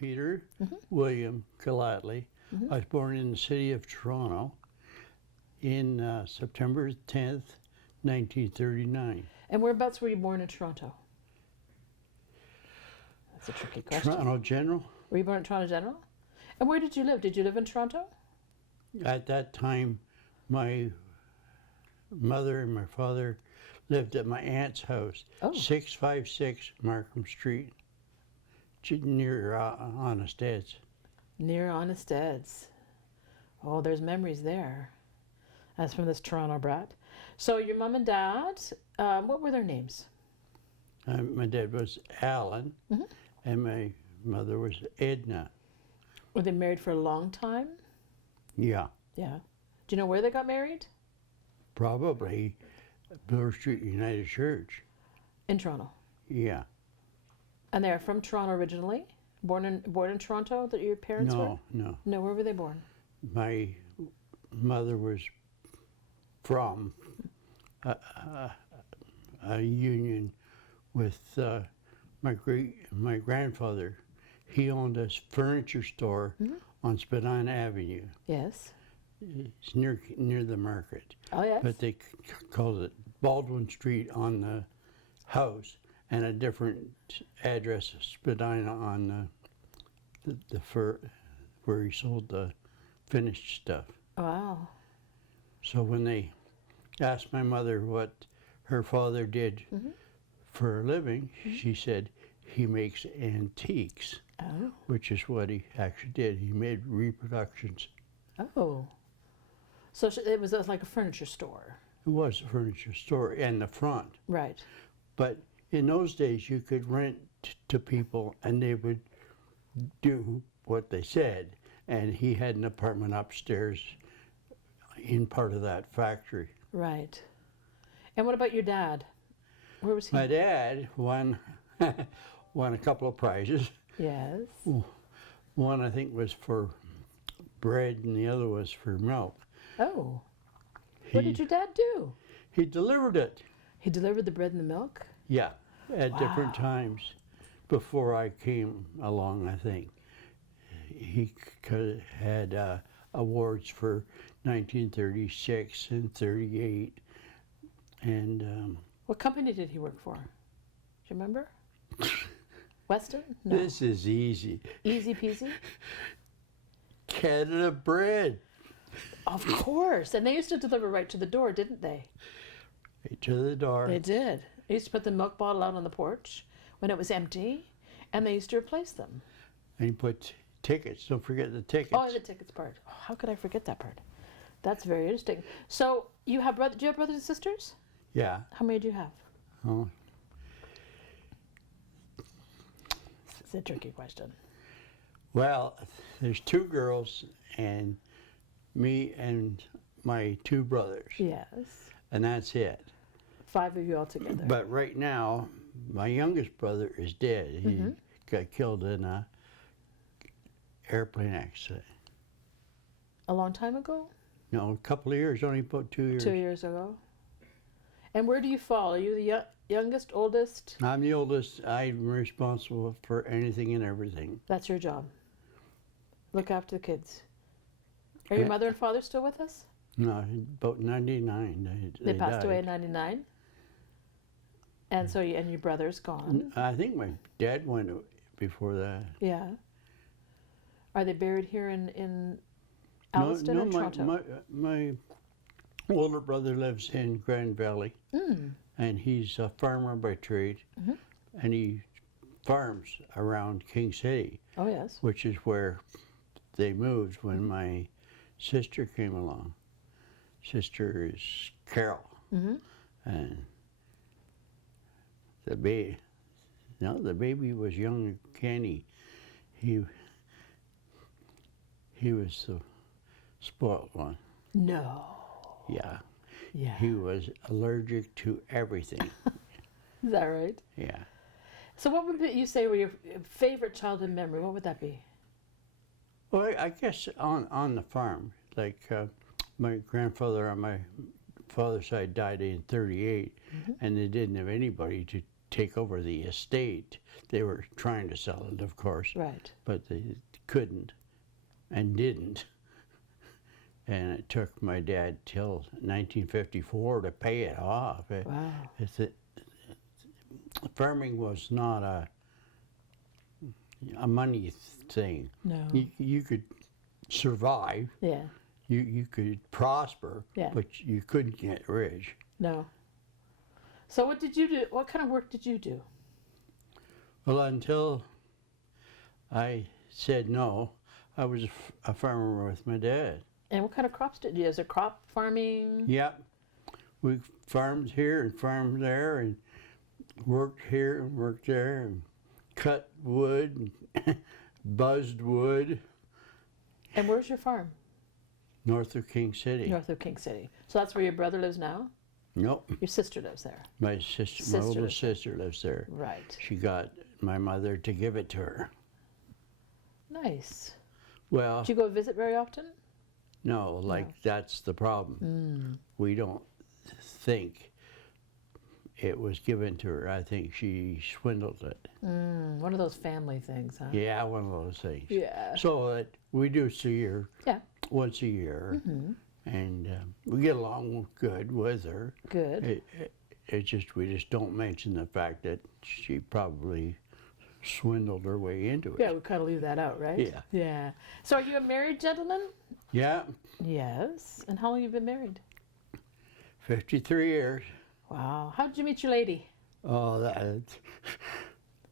Peter William Gellatly. I was born in the city of Toronto in September 10th, 1939. And whereabouts were you born in Toronto? That's a tricky question. Toronto General. Were you born in Toronto General? And where did you live? Did you live in Toronto? At that time, my mother and my father lived at my aunt's house, 656 Markham Street, near Honest Ed's. Near Honest Ed's. Oh, there's memories there. That's from this Toronto brat. So your mom and dad, what were their names? My dad was Alan, and my mother was Edna. Were they married for a long time? Yeah. Yeah. Do you know where they got married? Probably Bloor Street United Church. In Toronto. Yeah. And they're from Toronto originally? Born in Toronto, that your parents were? No. No, where were they born? My mother was from a union with my grandfather. He owned a furniture store on Spadina Avenue. Yes. It's near the market. Oh, yes. But they called it Baldwin Street on the house, and a different address, Spadina, on where he sold the finished stuff. Wow. So when they asked my mother what her father did for a living, she said he makes antiques, which is what he actually did. He made reproductions. Oh. So it was like a furniture store. It was a furniture store in the front. Right. But in those days, you could rent to people and they would do what they said. And he had an apartment upstairs in part of that factory. Right. And what about your dad? Where was he? My dad won a couple of prizes. Yes. One, I think, was for bread and the other was for milk. Oh. What did your dad do? He delivered it. He delivered the bread and the milk? Yeah, at different times before I came along, I think. He had awards for 1936 and 38. And what company did he work for? Do you remember? Weston? No. This is easy. Easy peasy? Canada Bread. Of course. And they used to deliver right to the door, didn't they? Right to the door. They did. They used to put the milk bottle out on the porch when it was empty, and they used to replace them. And you put tickets. Don't forget the tickets. Oh, the tickets part. Oh, how could I forget that part? That's very interesting. So you have do you have brothers and sisters? Yeah. How many do you have? Oh. It's a tricky question. Well, there's 2 girls and me and my 2 brothers. Yes. And that's it. 5 of you all together. But right now, my youngest brother is dead. He got killed in a airplane accident. A long time ago? No, a couple of years, only about 2 years. 2 years ago. And where do you fall? Are you the youngest, oldest? I'm the oldest. I'm responsible for anything and everything. That's your job. Look after the kids. Are your mother and father still with us? No, about 99. They passed died. away in 99? And so and your brother's gone? I think my dad went before that. Yeah. Are they buried here in Alliston or Toronto? My older brother lives in Grand Valley, and he's a farmer by trade, and he farms around King City. Oh, yes. Which is where they moved when my sister came along. Sister is Carol, and the baby was young Kenny. He was the spoiled one. No. Yeah. Yeah. He was allergic to everything. Is that right? Yeah. So what would you say were your favorite childhood memory? What would that be? Well, I guess on the farm, like my grandfather on my father's side died in 38, and they didn't have anybody to take over the estate. They were trying to sell it, of course, Right. but they couldn't and didn't. And it took my dad till 1954 to pay it off. Wow. Farming was not a money thing. No. You could survive, Yeah. you could prosper, Yeah. but you couldn't get rich. No. So what did you do? What kind of work did you do? Well, until I said no, I was a farmer with my dad. And what kind of crops did you? Is it crop farming? Yep. We farmed here and farmed there and worked here and worked there and cut wood and buzzed wood And where's your farm? north of King City. North of King City. So that's where your brother lives now? Nope. Your sister lives there. My sister, Sister my older lives there. sister lives there. Right. She got my mother to give it to her. Nice. Well, Do you go visit very often? no, like that's the problem. We don't think it was given to her. I think she swindled it. One of those family things, huh? Yeah, one of those things. Yeah. So that we do see her Yeah. once a year, and we get along good with her. Good. It's just we just don't mention the fact that she probably swindled her way into it. Yeah, we kind of leave that out, right? Yeah. Yeah. So are you a married gentleman? Yeah, Yes. And how long have you been married? 53 years. Wow. How did you meet your lady? Oh, that's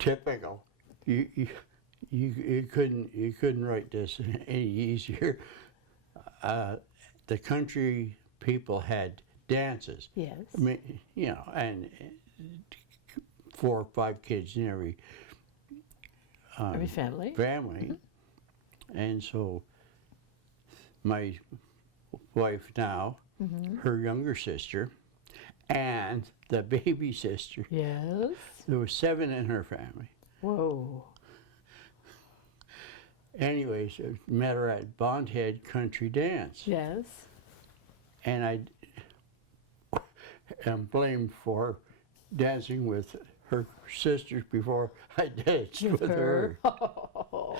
typical. You couldn't write this any easier. The country people had dances. Yes. I mean, and 4 or 5 kids in every Every family? family. And so my wife now, her younger sister, and the baby sister, Yes. there was 7 in her family. Whoa. Anyways, I met her at Bondhead Country Dance. Yes. And I am blamed for dancing with her sisters before I danced with her. Oh.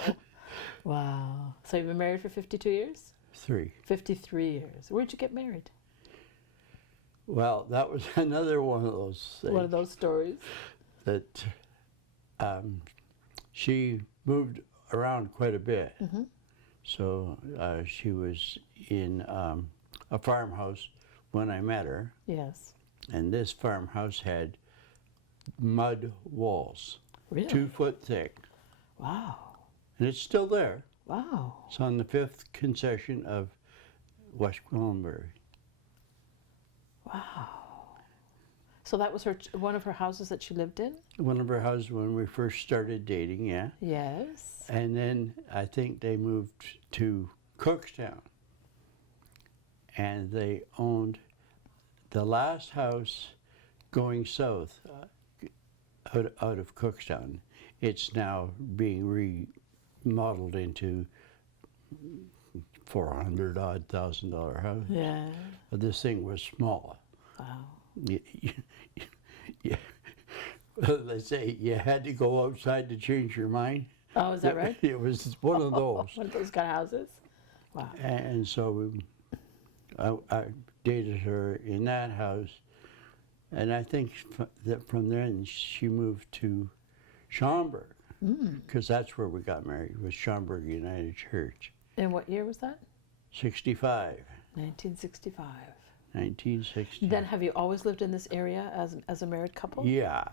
Wow. So you've been married for 52 years? 3. 53 years. Where'd you get married? Well, that was another one of those things One of those stories. that she moved around quite a bit. So she was in a farmhouse when I met her, Yes. and this farmhouse had mud walls, Really? 2 foot thick, Wow. and it's still there. Wow. It's on the 5th concession of West Gwillimbury. Wow. So that was one of her houses that she lived in? One of her houses when we first started dating, yeah. Yes. And then I think they moved to Cookstown. And they owned the last house going south out of Cookstown. It's now being remodeled into $400,000 house. Yeah. But this thing was small. Wow. They say you had to go outside to change your mind. Oh, is that right? It was one of those. One of those kind of houses? Wow. And so I dated her in that house. And I think that from then she moved to Schaumburg, because that's where we got married, was Schaumburg United Church. And what year was that? 65, 1965. 1960. Then have you always lived in this area as a married couple? Yeah.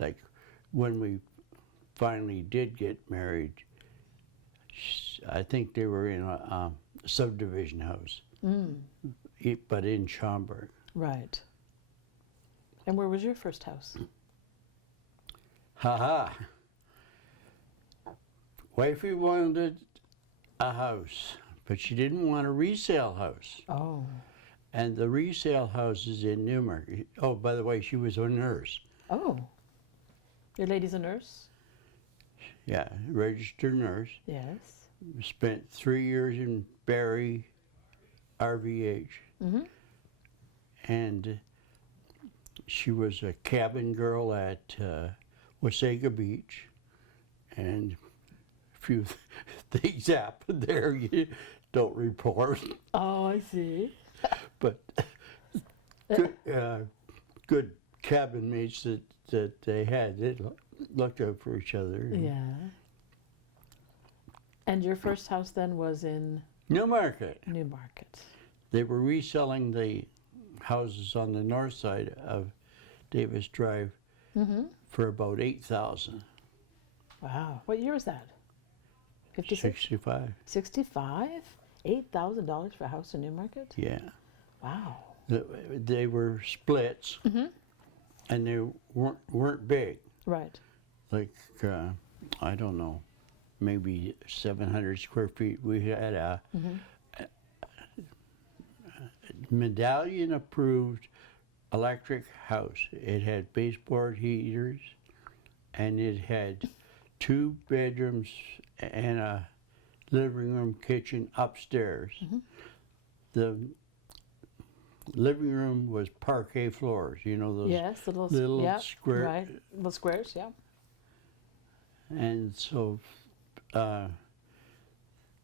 Like when we finally did get married, I think they were in a subdivision house, but in Schaumburg. Right. And where was your first house? Wifey wanted a house, but she didn't want a resale house. Oh. And the resale house is in Newmarket. Oh, by the way, she was a nurse. Oh. Your lady's a nurse? Yeah, registered nurse. Yes. Spent 3 years in Barrie, RVH. And she was a cabin girl at Wasaga Beach, and a few things happened there you don't report. Oh, I see. But good cabin mates that they had. They looked out for each other. Yeah. And your first house then was in Newmarket. Newmarket. They were reselling the houses on the north side of Davis Drive for about $8,000. Wow. What year was that? 56? 65. 65? $8,000 for a house in Newmarket? Yeah. Wow. They were splits, and they weren't big. Right. Like I don't know, maybe 700 square feet. We had a medallion approved electric house. It had baseboard heaters, and it had 2 bedrooms and a living room kitchen upstairs. The living room was parquet floors, you know, those Yes, the little yeah, square. Right. Little squares, yeah. And so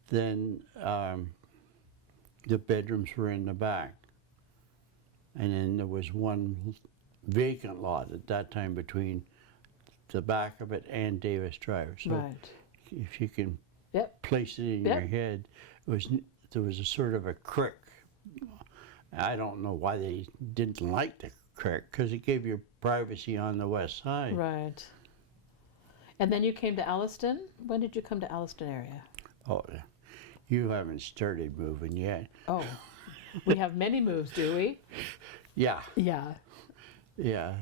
then the bedrooms were in the back. And then there was one vacant lot at that time between the back of it and Davis Drive. So Right. if you can Yep. place it in Yep. your head, there was a sort of a creek. I don't know why they didn't like the creek, because it gave you privacy on the west side. Right. And then you came to Alliston? When did you come to Alliston area? Oh, you haven't started moving yet. Oh, we have many moves, do we? Yeah, Yeah. yeah.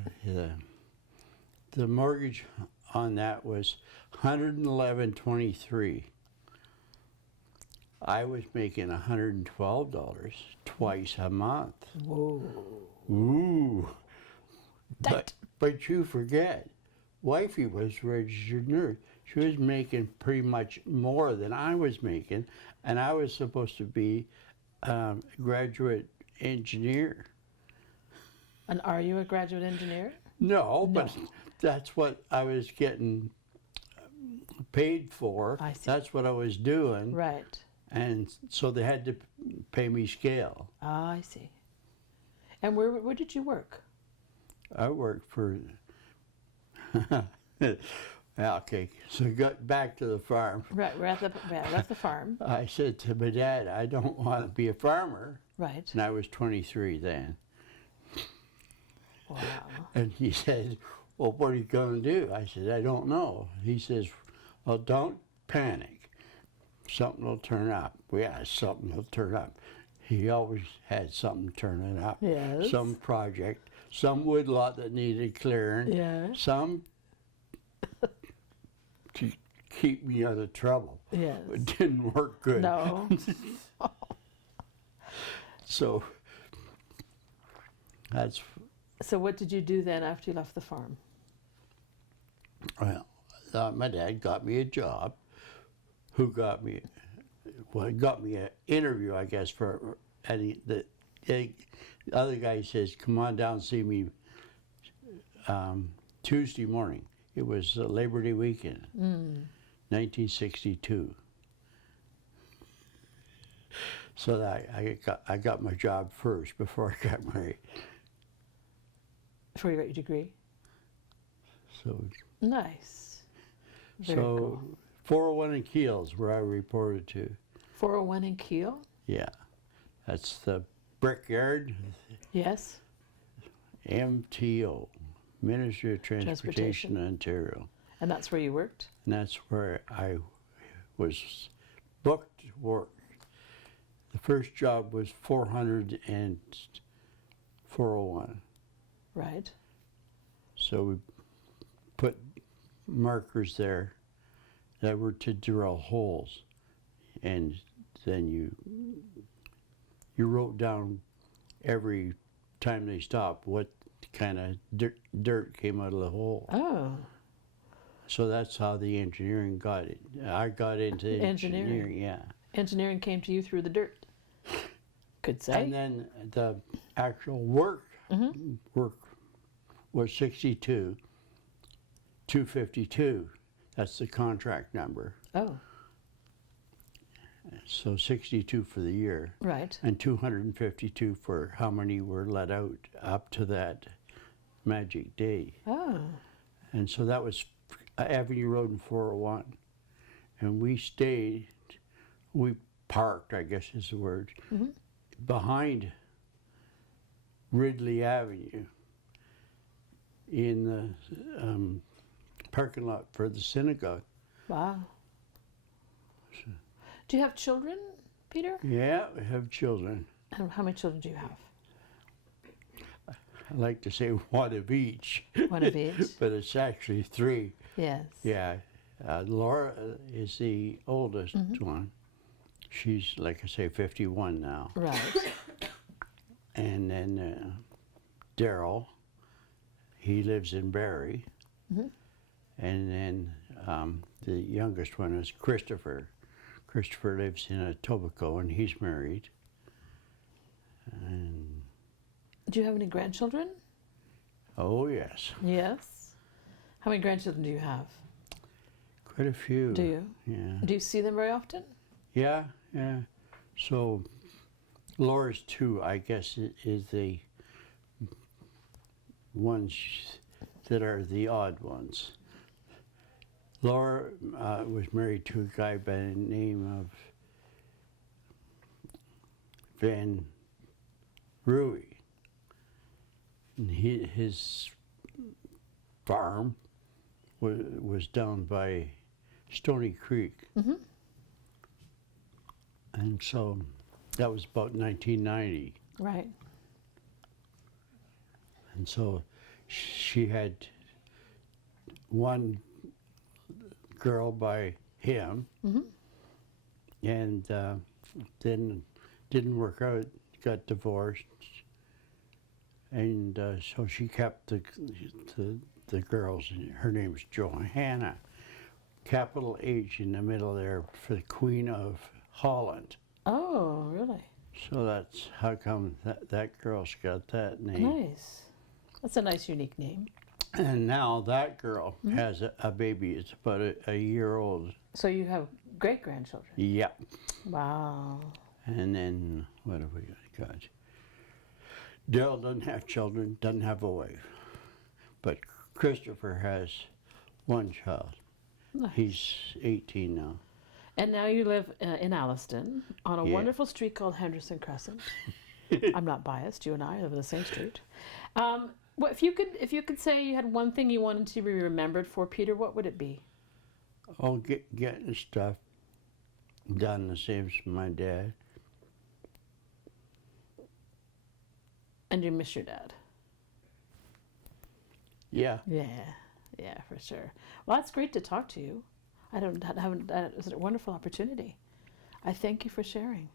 The mortgage on that was $111.23. I was making $112 twice a month. Whoa. Ooh. But you forget, wifey was registered nurse. She was making pretty much more than I was making, and I was supposed to be a graduate engineer. And are you a graduate engineer? No, but that's what I was getting paid for. I see. That's what I was doing. Right. And so they had to pay me scale. Ah, I see. And where did you work? I worked for, okay, so got back to the farm. Right, we're at the farm. I said to my dad, I don't want to be a farmer. Right. And I was 23 then. Wow. And he said, well, what are you going to do? I said, I don't know. He says, well, don't panic. Something will turn up. Yeah, something will turn up. He always had something turning up. Yes. Some project, some woodlot that needed clearing. Yeah. Some to keep me out of trouble. Yes. It didn't work good. No. So that's, So what did you do then after you left the farm? well, my dad got me a job. Who got me? Well, got me an interview, I guess, for the other guy says, come on down and see me Tuesday morning. It was Labor Day weekend, 1962. So that I got my job first before I got married. Before you got your degree? So Nice. Very cool. 401 in Keels, where I reported to. 401 in Kiel? Yeah, that's the brickyard. Yes. MTO, Ministry of Transportation, Ontario. And that's where you worked? And that's where I was booked to work. The first job was 400 and 401. Right. So we put markers there that were to drill holes. And then you wrote down every time they stopped what kind of dirt came out of the hole. Oh. So that's how the engineering got it. I got into engineering, yeah. Engineering came to you through the dirt. Could say. And then the actual work was 62, 252. That's the contract number. Oh, So 62 for the year, right. and 252 for how many were let out up to that magic day. Oh, And so that was Avenue Road and 401. And we stayed, we parked, I guess is the word, behind Ridley Avenue in the parking lot for the synagogue. wow. Do you have children, Peter? Yeah, we have children. And how many children do you have? I like to say one of each. One of each? But it's actually 3. Yes. Yeah. Laura is the oldest one. She's, like I say, 51 now. Right. And then Daryl, he lives in Barrie. And then the youngest one is Christopher. Christopher lives in Etobicoke, and he's married. And Do you have any grandchildren? oh yes, Yes. How many grandchildren do you have? quite a few. Do you? Yeah. Do you see them very often? Yeah, yeah. So Laura's 2, I guess, is the ones that are the odd ones. Laura was married to a guy by the name of Van Ruy. And his farm was down by Stony Creek. And so that was about 1990. Right. And so she had one girl by him, and then didn't work out, got divorced, and so she kept the girls. And her name's Johanna, capital H in the middle there for the Queen of Holland. Oh, really? So that's how come that girl's got that name. Nice. That's a nice, unique name. And now that girl has a baby. It's about a year old. So you have great-grandchildren? Yep. Wow. And then what have we got? Dale doesn't have children, doesn't have a wife. But Christopher has one child. Nice. He's 18 now. And now you live in Alliston on a Yeah. wonderful street called Henderson Crescent. I'm not biased. You and I live in the same street. Well, if you could say you had one thing you wanted to be remembered for, Peter, what would it be? Oh, getting stuff done the same as my dad. And you miss your dad. Yeah. Yeah, for sure. Well, it's great to talk to you. It's a wonderful opportunity. I thank you for sharing.